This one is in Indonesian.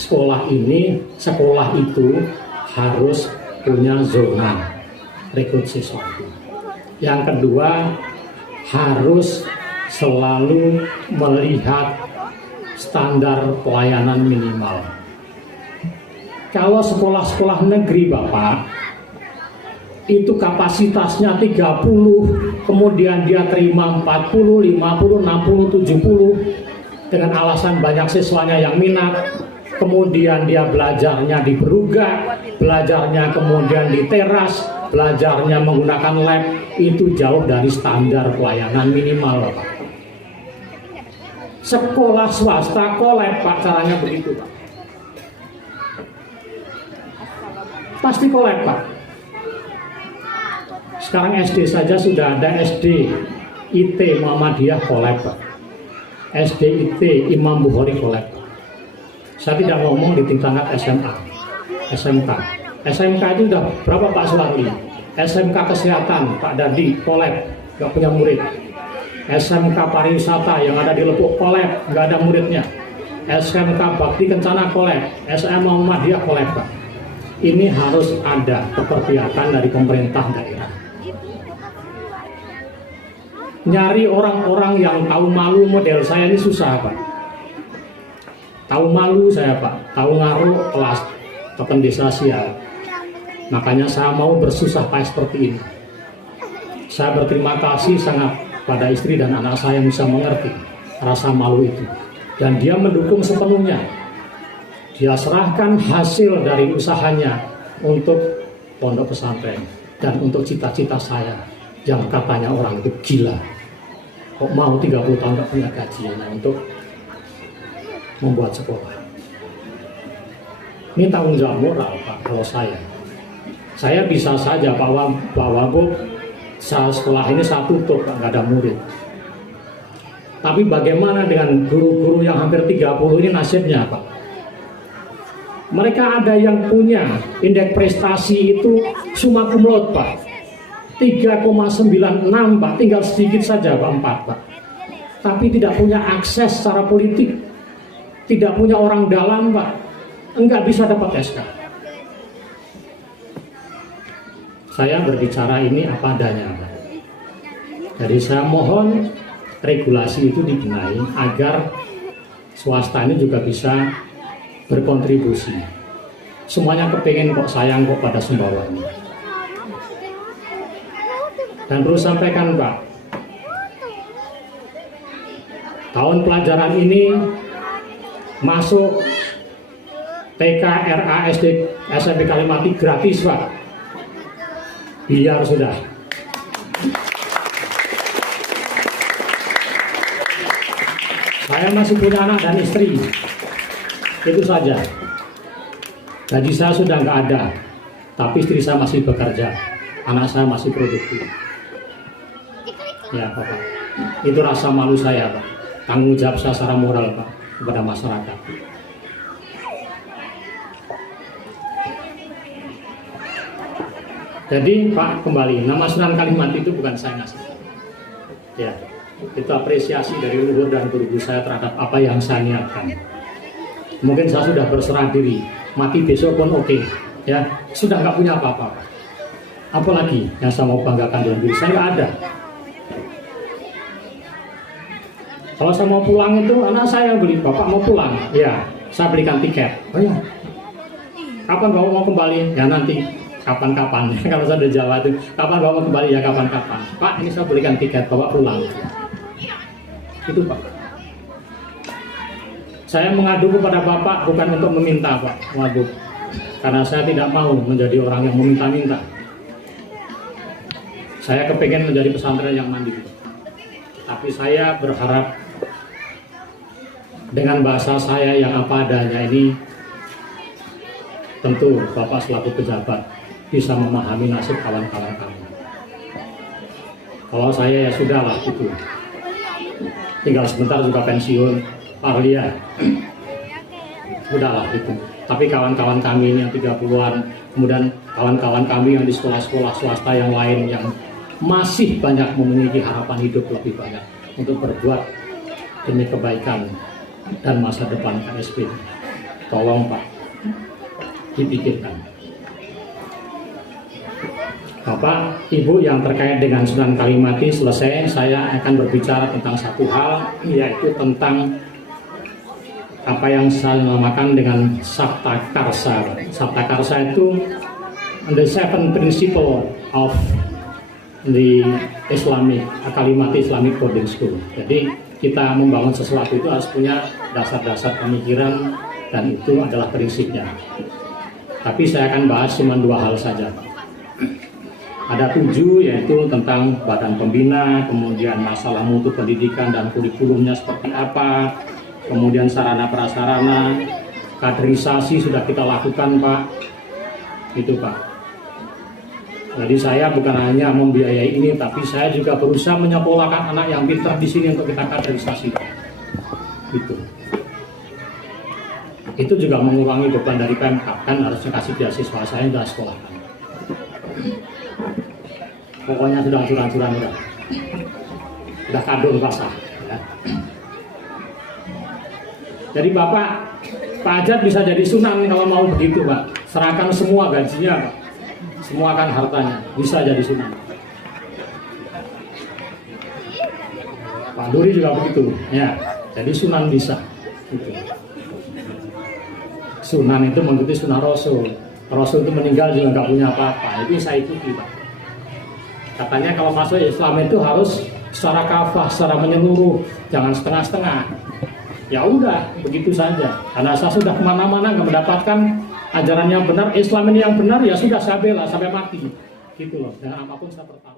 sekolah itu harus punya zona rekrut siswa. Yang kedua, harus selalu melihat standar pelayanan minimal. Kalau sekolah-sekolah negeri Bapak, itu kapasitasnya 30, kemudian dia terima 40, 50, 60, 70, dengan alasan banyak siswanya yang minat, kemudian dia belajarnya di berugak, belajarnya kemudian di teras, belajarnya menggunakan lab, itu jauh dari standar pelayanan minimal Pak. Sekolah swasta kolab Pak, caranya begitu Pak. Pasti kolab Pak. Sekarang SD saja sudah ada SD IT Muhammadiyah kolab Pak. SD IT Imam Bukhari kolab. Saya tidak ngomong di tingkat SMA, SMK. SMK itu udah berapa Pak Suwarli? SMK Kesehatan Pak Dadi kolab, nggak punya murid. SMK Pariwisata yang ada di Lepuk kolab, nggak ada muridnya. SMK Bakti Kencana kolab, SM Muhammadiyah kolab Pak. Ini harus ada keperpihakan dari pemerintah daerah. Nyari orang-orang yang tahu malu model saya ini susah Pak. Tahu malu saya Pak, tahu ngaruh kelas token desa sosial. Makanya saya mau bersusah payah seperti ini. Saya berterima kasih sangat pada istri dan anak saya yang bisa mengerti rasa malu itu. Dan dia mendukung sepenuhnya. Dia serahkan hasil dari usahanya untuk pondok pesantren dan untuk cita-cita saya yang katanya orang itu gila. Kok mau 30 tahun gak punya gajinya untuk membuat sekolah. Ini tanggung jawab moral Pak. Kalau saya bisa saja Pak Wagub, sekolah ini saya tutup Pak, nggak ada murid. Tapi bagaimana dengan guru-guru yang hampir 30 ini nasibnya Pak? Mereka ada yang punya indeks prestasi itu summa cum laude Pak, 3,96 Pak, tinggal sedikit saja Pak, 4 Pak. Tapi tidak punya akses secara politik, tidak punya orang dalam Pak, enggak bisa dapat SK. Saya berbicara ini apa adanya Pak. Jadi saya mohon regulasi itu dibenahi agar swasta ini juga bisa berkontribusi. Semuanya kepengen kok, sayang kok pada Sumbawa ini. Dan perlu sampaikan Pak, tahun pelajaran ini masuk TK, RA, SD, SMP Kalimati gratis Pak. Biar sudah. Saya masih punya anak dan istri. Itu saja. Gaji saya sudah nggak ada, tapi istri saya masih bekerja, anak saya masih produktif. Ya Bapak, itu rasa malu saya Pak, tanggung jawab saya secara moral Pak kepada masyarakat. Jadi Pak, kembali, nama Sunan Kalimati itu bukan saya ngasih. Ya, itu apresiasi dari leluhur dan guru saya terhadap apa yang saya niatkan. Mungkin saya sudah berserah diri, mati besok pun oke, ya sudah nggak punya apa-apa. Apalagi yang saya mau banggakan dalam diri saya nggak ada. Kalau saya mau pulang itu anak saya yang beli, Bapak mau pulang, ya saya belikan tiket. Oh ya, kapan Bapak mau kembali? Ya nanti kapan-kapan. Kalau saya udah Jawa itu, kapan Bapak kembali? Ya kapan-kapan. Pak, ini saya belikan tiket, Bapak pulang. Itu Pak. Saya mengadu kepada Bapak bukan untuk meminta Pak Wagub, karena saya tidak mau menjadi orang yang meminta-minta. Saya kepengen menjadi pesantren yang mandiri. Tapi saya berharap dengan bahasa saya yang apa adanya ini, tentu Bapak selaku pejabat bisa memahami nasib kawan-kawan kami. Kalau saya ya sudahlah gitu. Tinggal sebentar juga pensiun. Parlia, udahlah gitu. Tapi kawan-kawan kami ini yang 30-an, kemudian kawan-kawan kami yang di sekolah-sekolah swasta yang lain yang masih banyak memiliki harapan hidup lebih banyak untuk berbuat demi kebaikan dan masa depan KSP. tolong Pak dipikirkan. Bapak, Ibu, yang terkait dengan Sunan Kalimati selesai, saya akan berbicara tentang satu hal, yaitu tentang apa yang saya namakan dengan Sabta Karsa. Sabta Karsa itu the seven principle of the Islamic Kalimati Islamic Boarding School. Jadi kita membangun sesuatu itu harus punya dasar-dasar pemikiran, dan itu adalah prinsipnya. Tapi saya akan bahas cuma 2 hal saja, Pak. Ada 7, yaitu tentang badan pembina, kemudian masalah mutu pendidikan dan kurikulumnya seperti apa, kemudian sarana prasarana, kaderisasi sudah kita lakukan Pak, itu Pak. Jadi saya bukan hanya membiayai ini, tapi saya juga berusaha menyekolahkan anak yang pintar di sini untuk kita kaderisasi, gitu. Itu juga mengurangi beban dari Pemkab, kan harusnya kasih beasiswa, saya sudah sekolahkan. Pokoknya sudah curang-curang udah kadung basah ya. Jadi Pak Hajat bisa jadi sunan kalau mau begitu Pak. Serahkan semua gajinya Pak, semua kan hartanya, bisa jadi sunan. Pak Duri juga begitu ya, jadi sunan bisa gitu. Sunan itu mengikuti sunnah Rasul. Rasul itu meninggal juga nggak punya apa-apa, itu saya ikuti Pak. Katanya kalau masuk Islam itu harus secara kafah, secara menyeluruh, jangan setengah-setengah. Ya udah, begitu saja. Karena saya sudah kemana-mana nggak mendapatkan ajaran yang benar, Islam ini yang benar, ya sudah saya bela sampai mati. Gitu loh, dengan apapun saya pertahankan.